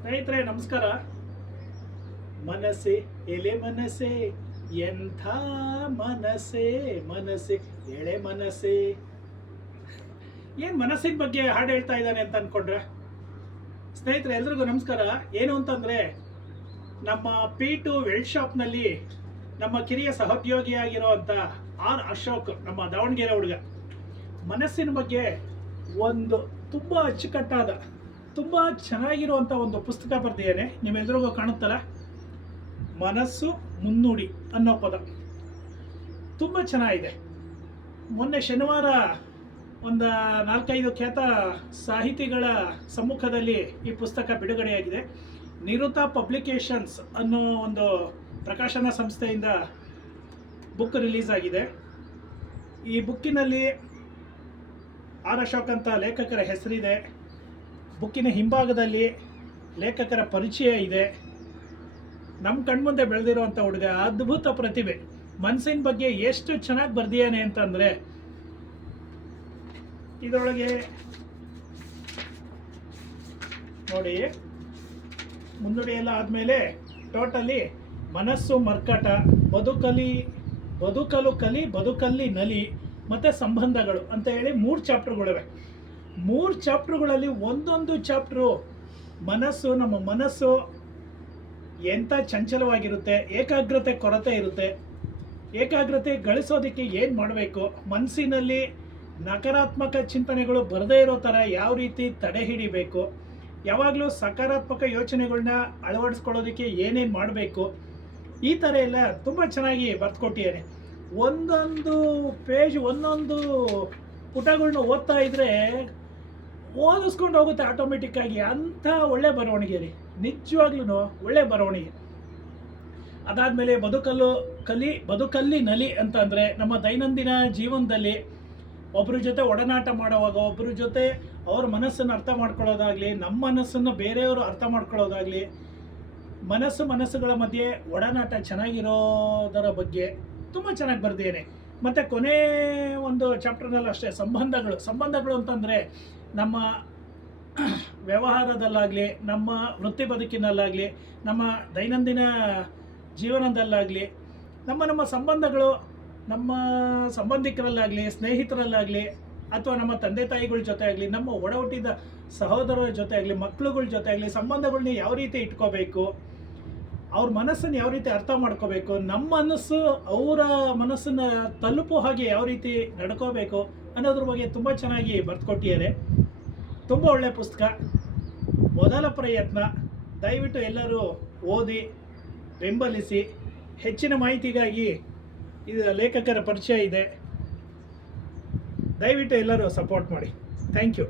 ಸ್ನೇಹಿತರೆ ನಮಸ್ಕಾರ. ಮನಸ್ಸೆ ಎಲೆ ಮನಸ್ಸೆ, ಎಂಥ ಮನಸ್ಸೆ ಮನಸ್ಸೆ ಎಳೆ ಮನಸ್ಸೆ. ಏನು ಮನಸ್ಸಿನ ಬಗ್ಗೆ ಹಾಡು ಹೇಳ್ತಾ ಇದ್ದಾನೆ ಅಂತ ಅಂದ್ಕೊಂಡ್ರೆ, ಸ್ನೇಹಿತರೆ ಎಲ್ರಿಗೂ ನಮಸ್ಕಾರ. ಏನು ಅಂತಂದರೆ, ನಮ್ಮ P2 ವೆಲ್ಡ್ ಶಾಪ್ನಲ್ಲಿ ನಮ್ಮ ಕಿರಿಯ ಸಹೋದ್ಯೋಗಿಯಾಗಿರೋವಂಥ ಅಶೋಕ್, ನಮ್ಮ ದಾವಣಗೆರೆ ಹುಡುಗ, ಮನಸ್ಸಿನ ಬಗ್ಗೆ ಒಂದು ತುಂಬ ಅಚ್ಚುಕಟ್ಟಾದ, ತುಂಬ ಚೆನ್ನಾಗಿರುವಂಥ ಒಂದು ಪುಸ್ತಕ ಬರೆದಿದ್ದೇನೆ. ನಿಮ್ಮೆಲ್ಲರಿಗೂ ಕಾಣುತ್ತಲ್ಲ, ಮನಸ್ಸು ಮುನ್ನುಡಿ ಅನ್ನೋ ಪದ ತುಂಬ ಚೆನ್ನಾಗಿದೆ. ಮೊನ್ನೆ ಶನಿವಾರ ಒಂದು 4-5 ಖ್ಯಾತ ಸಾಹಿತಿಗಳ ಸಮ್ಮುಖದಲ್ಲಿ ಈ ಪುಸ್ತಕ ಬಿಡುಗಡೆಯಾಗಿದೆ. ನಿರುತಾ ಪಬ್ಲಿಕೇಶನ್ಸ್ ಅನ್ನೋ ಒಂದು ಪ್ರಕಾಶನ ಸಂಸ್ಥೆಯಿಂದ ಬುಕ್ ರಿಲೀಸ್ ಆಗಿದೆ. ಈ ಬುಕ್ಕಿನಲ್ಲಿ ಅಶೋಕ್ ಅಂತ ಲೇಖಕರ ಹೆಸರಿದೆ. ಬುಕ್ಕಿನ ಹಿಂಭಾಗದಲ್ಲಿ ಲೇಖಕರ ಪರಿಚಯ ಇದೆ. ನಮ್ಮ ಕಣ್ಮುಂದೆ ಬೆಳೆದಿರುವಂಥ ಹುಡುಗ, ಅದ್ಭುತ ಪ್ರತಿಭೆ. ಮನಸ್ಸಿನ ಬಗ್ಗೆ ಎಷ್ಟು ಚೆನ್ನಾಗಿ ಬರ್ದಿಯಾನೆ ಅಂತಂದರೆ, ಇದರೊಳಗೆ ನೋಡಿ, ಮುನ್ನುಡಿ ಎಲ್ಲ ಆದಮೇಲೆ ಟೋಟಲಿ ಮನಸ್ಸು ಮರ್ಕಟ, ಬದುಕಲು ಕಲಿ, ಬದುಕಲ್ಲಿ ನಲಿ, ಮತ್ತು ಸಂಬಂಧಗಳು ಅಂತ ಹೇಳಿ 3 ಚಾಪ್ಟರ್ಗಳಿವೆ. 3 ಚಾಪ್ಟರ್ಗಳಲ್ಲಿ ಒಂದೊಂದು ಚಾಪ್ಟ್ರು ಮನಸ್ಸು, ನಮ್ಮ ಮನಸ್ಸು ಎಂಥ ಚಂಚಲವಾಗಿರುತ್ತೆ, ಏಕಾಗ್ರತೆ ಕೊರತೆ ಇರುತ್ತೆ, ಏಕಾಗ್ರತೆ ಗಳಿಸೋದಕ್ಕೆ ಏನು ಮಾಡಬೇಕು, ಮನಸ್ಸಿನಲ್ಲಿ ನಕಾರಾತ್ಮಕ ಚಿಂತನೆಗಳು ಬರದೇ ಇರೋ ಥರ ಯಾವ ರೀತಿ ತಡೆ ಹಿಡಿಬೇಕು, ಯಾವಾಗಲೂ ಸಕಾರಾತ್ಮಕ ಯೋಚನೆಗಳನ್ನ ಅಳವಡಿಸ್ಕೊಳ್ಳೋದಕ್ಕೆ ಏನೇನು ಮಾಡಬೇಕು, ಈ ಥರ ಎಲ್ಲ ತುಂಬ ಚೆನ್ನಾಗಿ ಬರೆದುಕೊಟ್ಟಿದ್ದೇನೆ. ಒಂದೊಂದು ಪೇಜ್, ಒಂದೊಂದು ಪುಟಗಳನ್ನ ಓದ್ತಾ ಇದ್ದರೆ ಓದಿಸ್ಕೊಂಡು ಹೋಗುತ್ತೆ ಆಟೋಮೆಟಿಕ್ಕಾಗಿ. ಅಂಥ ಒಳ್ಳೆ ಬರವಣಿಗೆ ರೀ, ನಿಜವಾಗ್ಲೂ ಒಳ್ಳೆ ಬರವಣಿಗೆ. ಅದಾದಮೇಲೆ ಬದುಕಲ್ಲಿ ನಲಿ ಅಂತ ಅಂದರೆ, ನಮ್ಮ ದೈನಂದಿನ ಜೀವನದಲ್ಲಿ ಒಬ್ಬರ ಜೊತೆ ಒಡನಾಟ ಮಾಡುವಾಗ, ಒಬ್ಬರ ಜೊತೆ ಅವ್ರ ಮನಸ್ಸನ್ನು ಅರ್ಥ ಮಾಡ್ಕೊಳ್ಳೋದಾಗಲಿ, ನಮ್ಮ ಮನಸ್ಸನ್ನು ಬೇರೆಯವರು ಅರ್ಥ ಮಾಡ್ಕೊಳ್ಳೋದಾಗಲಿ, ಮನಸ್ಸುಗಳ ಮಧ್ಯೆ ಒಡನಾಟ ಚೆನ್ನಾಗಿರೋದರ ಬಗ್ಗೆ ತುಂಬ ಚೆನ್ನಾಗಿ ಬರ್ದೇನೆ. ಮತ್ತು ಕೊನೆ ಒಂದು ಚಾಪ್ಟರ್ನಲ್ಲಿ ಅಷ್ಟೇ, ಸಂಬಂಧಗಳು ಅಂತಂದರೆ ನಮ್ಮ ವ್ಯವಹಾರದಲ್ಲಾಗಲಿ, ನಮ್ಮ ವೃತ್ತಿ ಬದುಕಿನಲ್ಲಾಗಲಿ, ನಮ್ಮ ದೈನಂದಿನ ಜೀವನದಲ್ಲಾಗಲಿ, ನಮ್ಮ ಸಂಬಂಧಗಳು, ನಮ್ಮ ಸಂಬಂಧಿಕರಲ್ಲಾಗಲಿ, ಸ್ನೇಹಿತರಲ್ಲಾಗಲಿ, ಅಥವಾ ನಮ್ಮ ತಂದೆ ತಾಯಿಗಳ ಜೊತೆ ಆಗಲಿ, ನಮ್ಮ ಒಡ ಹುಟ್ಟಿದ ಸಹೋದರರ ಜೊತೆ ಆಗಲಿ, ಮಕ್ಕಳುಗಳ ಜೊತೆ ಆಗಲಿ, ಸಂಬಂಧಗಳನ್ನ ಯಾವ ರೀತಿ ಇಟ್ಕೋಬೇಕು, ಅವ್ರ ಮನಸ್ಸನ್ನು ಯಾವ ರೀತಿ ಅರ್ಥ ಮಾಡ್ಕೋಬೇಕು, ನಮ್ಮ ಮನಸ್ಸು ಅವರ ಮನಸ್ಸನ್ನು ತಲುಪೋ ಹಾಗೆ ಯಾವ ರೀತಿ ನಡ್ಕೋಬೇಕು ಅನ್ನೋದ್ರ ಬಗ್ಗೆ ತುಂಬ ಚೆನ್ನಾಗಿ ಬರೆದುಕೊಟ್ಟಿದ್ದಾರೆ. ತುಂಬ ಒಳ್ಳೆಯ ಪುಸ್ತಕ, ಮೊದಲ ಪ್ರಯತ್ನ. ದಯವಿಟ್ಟು ಎಲ್ಲರೂ ಓದಿ ಬೆಂಬಲಿಸಿ. ಹೆಚ್ಚಿನ ಮಾಹಿತಿಗಾಗಿ ಇದು ಲೇಖಕರ ಪರಿಚಯ ಇದೆ, ದಯವಿಟ್ಟು ಎಲ್ಲರೂ ಸಪೋರ್ಟ್ ಮಾಡಿ. Thank you.